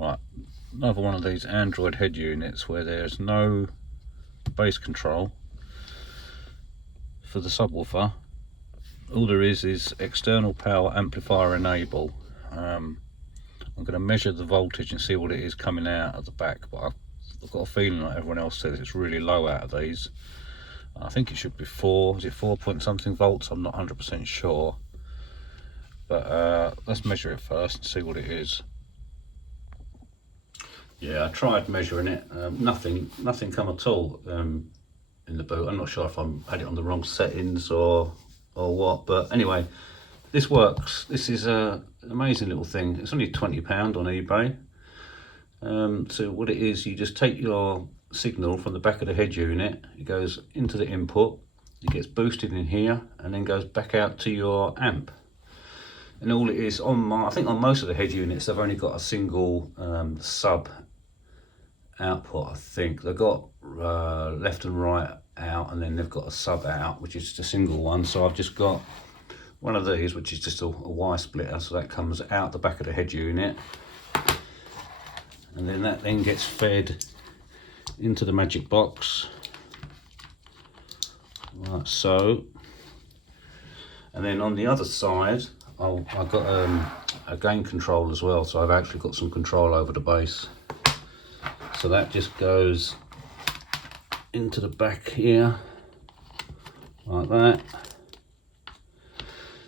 Right, another one of these Android head units where there's no bass control for the subwoofer. All there is external power amplifier enable. I'm going to measure the voltage and see what it is coming out of the back, but I've got a feeling like everyone else says it's really low out of these. I think it should be 4 point something volts, I'm not 100% sure, but let's measure it first and see what it is. Yeah, I tried measuring it, nothing come at all in the boot. I'm not sure if I had it on the wrong settings or what, but anyway, this works. This is an amazing little thing. It's only £20 on eBay. So what it is, you just take your signal from the back of the head unit, it goes into the input, it gets boosted in here and then goes back out to your amp. And all it is, I think on most of the head units they've only got a single sub output. I think they've got left and right out, and then they've got a sub out, which is just a single one. So I've just got one of these, which is just a Y splitter, so that comes out the back of the head unit, and then that then gets fed into the magic box like so. And then on the other side I've got a gain control as well, so I've actually got some control over the bass. So that just goes into the back here like that.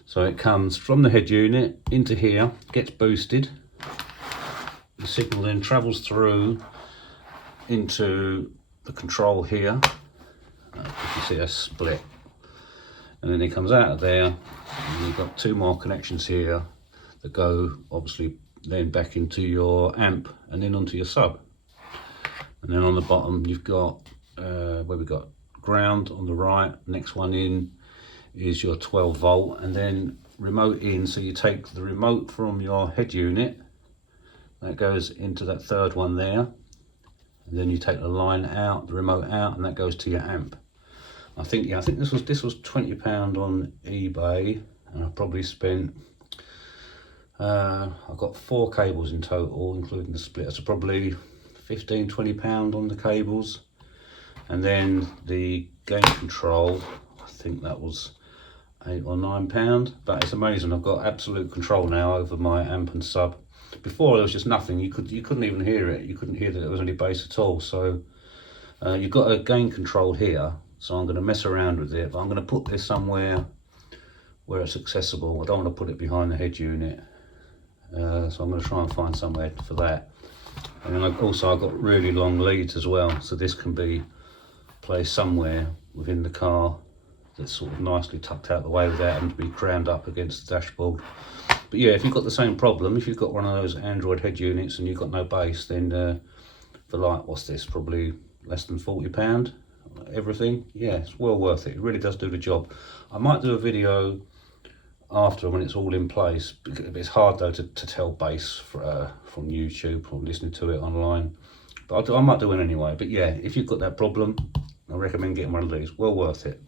So it comes from the head unit into here, gets boosted, the signal then travels through into the control here. You can see a split, and then it comes out of there, and you've got 2 more connections here that go obviously then back into your amp and then onto your sub. And then on the bottom you've got where we've got ground on the right. Next one in is your 12 volt, and then remote in. So you take the remote from your head unit, that goes into that third one there, and then you take the line out, the remote out, and that goes to your amp. I think this was £20 on eBay, and I probably spent I've got 4 cables in total including the splitter, so probably £15–20 on the cables. And then the gain control, I think that was £8 or £9, but it's amazing. I've got absolute control now over my amp and sub. Before there was just nothing. You couldn't even hear it. You couldn't hear that there was any bass at all. So you've got a gain control here, so I'm going to mess around with it, but I'm going to put this somewhere where it's accessible. I don't want to put it behind the head unit, so I'm going to try and find somewhere for that. And then I've got really long leads as well, so this can be placed somewhere within the car that's sort of nicely tucked out the way without having to be crammed up against the dashboard. But yeah, if you've got the same problem, if you've got one of those Android head units and you've got no bass, then for like, what's this, probably less than £40 everything, yeah, it's well worth it. It really does do the job. I might do a video after when it's all in place. It's hard though to tell bass from YouTube or listening to it online, but I might do it anyway. But yeah, if you've got that problem, I recommend getting one of these. Well worth it.